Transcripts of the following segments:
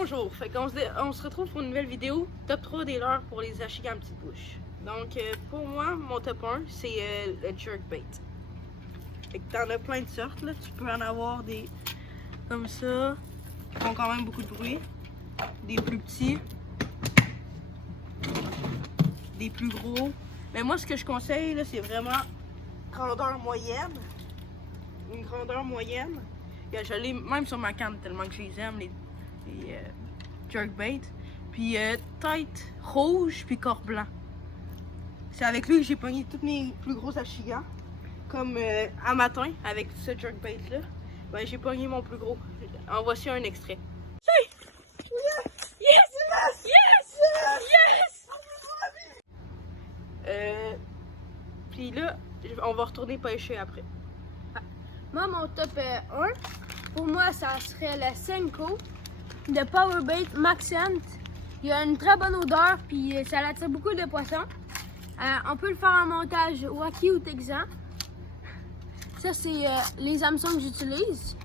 Bonjour, on se retrouve pour une nouvelle vidéo, top 3 des leurres pour les achigas en petite bouche. Donc pour moi, mon top 1, c'est le jerkbait. Fait que t'en as plein de sortes, là. Tu peux en avoir des comme ça, qui font quand même beaucoup de bruit, des plus petits, des plus gros. Mais moi ce que je conseille, là, c'est vraiment grandeur moyenne. Une grandeur moyenne. Je l'ai même sur ma canne tellement que je les aime, les jerkbait. Puis tête rouge puis corps blanc. C'est avec lui que j'ai pogné tous mes plus gros achigas. Comme à matin avec ce jerkbait là. Ben, j'ai pogné mon plus gros. En voici un extrait. Puis là, on va retourner pêcher après. Moi, mon top 1, pour moi, ça serait la Senko de Powerbait Maxent. Il a une très bonne odeur, puis ça attire beaucoup de poissons. On peut le faire en montage Wacky ou Texan. Ça, c'est les hameçons que j'utilise.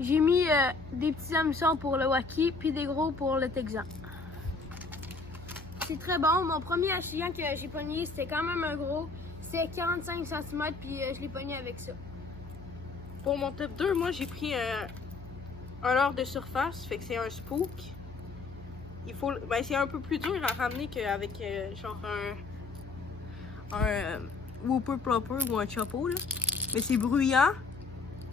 J'ai mis des petits hameçons pour le Wacky, puis des gros pour le Texan. C'est très bon. Mon premier achigan que j'ai pogné, c'était quand même un gros. C'était 45 cm, puis je l'ai pogné avec ça. Pour mon top 2, moi j'ai pris un leurre de surface, fait que c'est un spook. Ben, c'est un peu plus dur à ramener qu'avec genre un whooper plopper ou un chopo là. Mais c'est bruyant.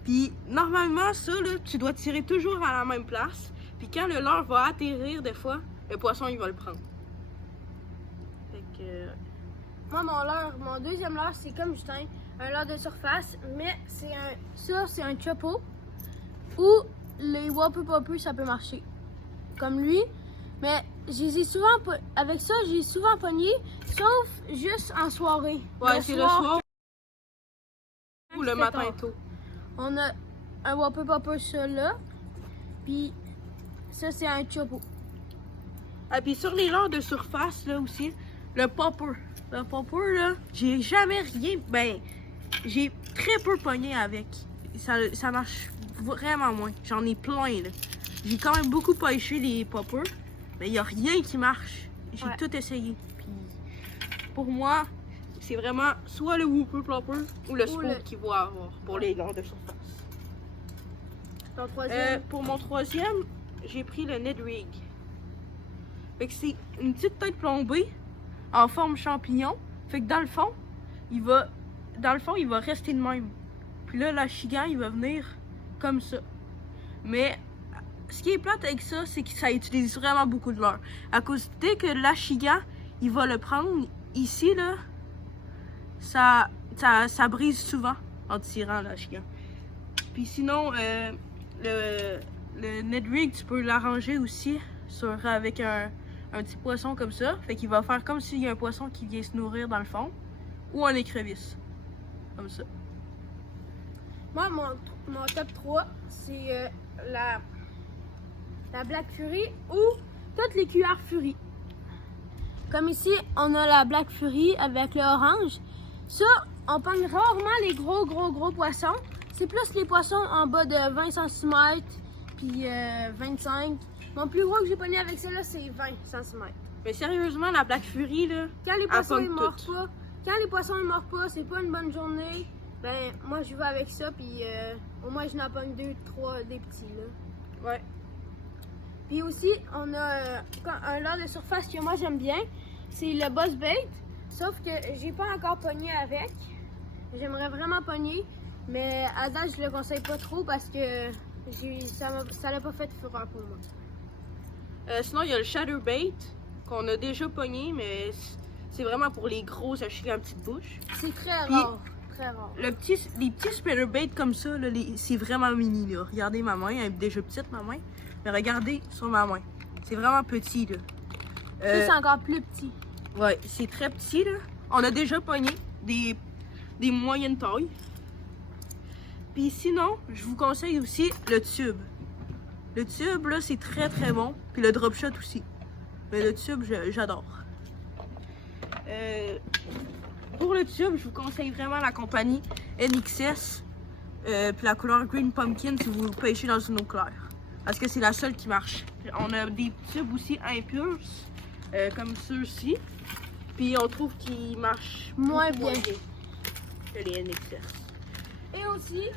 Puis normalement ça là, tu dois tirer toujours à la même place. Puis quand le leurre va atterrir des fois, le poisson il va le prendre. Fait que moi mon deuxième leurre c'est comme Justin, un leurre de surface, mais c'est un chopo ou les whooper plopper ça peut marcher. Comme lui. Mais avec ça, j'ai souvent pogné, sauf juste en soirée. Ouais, c'est le soir ou le matin tard. tôt. On a un whooper plopper ça là, puis ça c'est un chopo. Ah, puis sur les leurres de surface là aussi, le popper. Le popper là, j'ai jamais rien, ben j'ai très peu pogné avec. Ça marche vraiment moins. J'en ai plein là. J'ai quand même beaucoup pêché les poppers. Mais il n'y a rien qui marche. J'ai tout essayé. Puis, pour moi, c'est vraiment soit le whooper plopper ou le spook qu'il va avoir pour les leurres de surface. Ton troisième? Pour mon troisième, j'ai pris le Ned Rig. Fait que c'est une petite tête plombée en forme champignon. Fait que dans le fond, il va rester de même. Puis là, l'achigan, il va venir comme ça. Mais ce qui est plate avec ça, c'est que ça utilise vraiment beaucoup de leurre. À cause dès que l'achigan, il va le prendre, ici là, ça brise souvent en tirant l'achigan. Puis sinon, le Ned Rig, tu peux l'arranger aussi avec un petit poisson comme ça. Fait qu'il va faire comme s'il y a un poisson qui vient se nourrir dans le fond. Ou un écrevisse. Comme ça. Moi, mon top 3, c'est la Black Fury ou toutes les cuillères Fury. Comme ici, on a la Black Fury avec le orange. Ça, on pogne rarement les gros poissons. C'est plus les poissons en bas de 20 cm puis 25. Mon plus gros que j'ai pogné avec celle-là, c'est 20 cm. Mais sérieusement, la Black Fury, là, quand les poissons ne mordent pas, c'est pas une bonne journée. Ben, moi, je vais avec ça, puis au moins, je n'en pogne 2, 3 des petits, là. Ouais. Puis aussi, on a un leurre de surface que moi j'aime bien, c'est le Buzzbait. Sauf que j'ai pas encore pogné avec. J'aimerais vraiment pogner, mais à date je le conseille pas trop parce que ça n'a pas fait de fureur pour moi. Sinon, il y a le Chatterbait qu'on a déjà pogné, mais c'est vraiment pour les gros achigas en petite bouche. C'est très rare. Très rare. Les petits spinnerbaits comme ça, c'est vraiment mini. Là. Regardez ma main, elle est déjà petite ma main. Mais regardez sur ma main. C'est vraiment petit là. Ça c'est encore plus petit. Ouais, c'est très petit là. On a déjà pogné des moyennes tailles. Puis sinon, je vous conseille aussi le tube. Le tube là, c'est très bon. Puis le drop shot aussi. Mais le tube, j'adore. Pour le tube, je vous conseille vraiment la compagnie NXS. Puis la couleur Green Pumpkin si vous pêchez dans une eau claire. Parce que c'est la seule qui marche. On a des tubes aussi Impulse, comme ceux-ci. Puis on trouve qu'ils marchent Moins beaucoup bien que les NXS. Et aussi,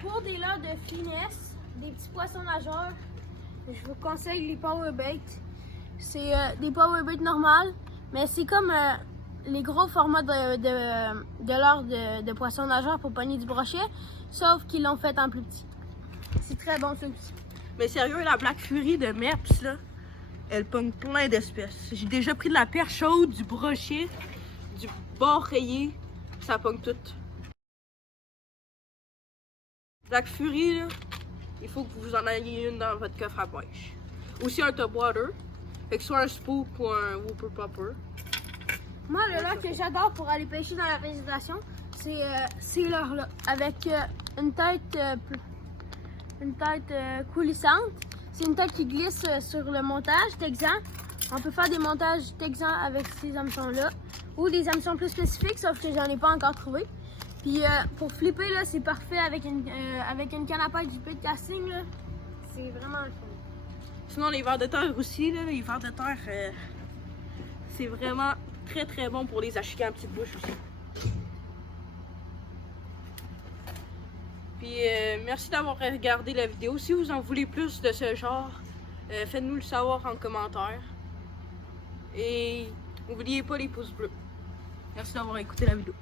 pour des lots de finesse, des petits poissons nageurs, je vous conseille les Powerbait. C'est des Powerbait normales, mais c'est comme les gros formats de leurre de poissons nageurs pour pogner du brochet, sauf qu'ils l'ont fait en plus petit. C'est très bon ça aussi. Mais sérieux, la Black Fury de Meps, là, elle pogne plein d'espèces. J'ai déjà pris de la perche chaude, du brochet, du bord rayé, ça pogne tout. Black Fury, là, il faut que vous en ayez une dans votre coffre à pêche. Aussi un top water, fait que soit un spook ou un whooper popper. Moi, le leurre que j'adore pour aller pêcher dans la végétation, c'est ces leurres-là, avec une tête coulissante. C'est une tête qui glisse sur le montage texan. On peut faire des montages texans avec ces hameçons-là, ou des hameçons plus spécifiques, sauf que j'en ai pas encore trouvé. Puis pour flipper, là, c'est parfait avec une canne à pêche du pit casting. Là. C'est vraiment le fun. Sinon, les vers de terre aussi, là, les vers de terre, c'est vraiment très bon pour les achiquer en petite bouche aussi. Puis merci d'avoir regardé la vidéo. Si vous en voulez plus de ce genre, faites-nous le savoir en commentaire. Et n'oubliez pas les pouces bleus. Merci d'avoir écouté la vidéo.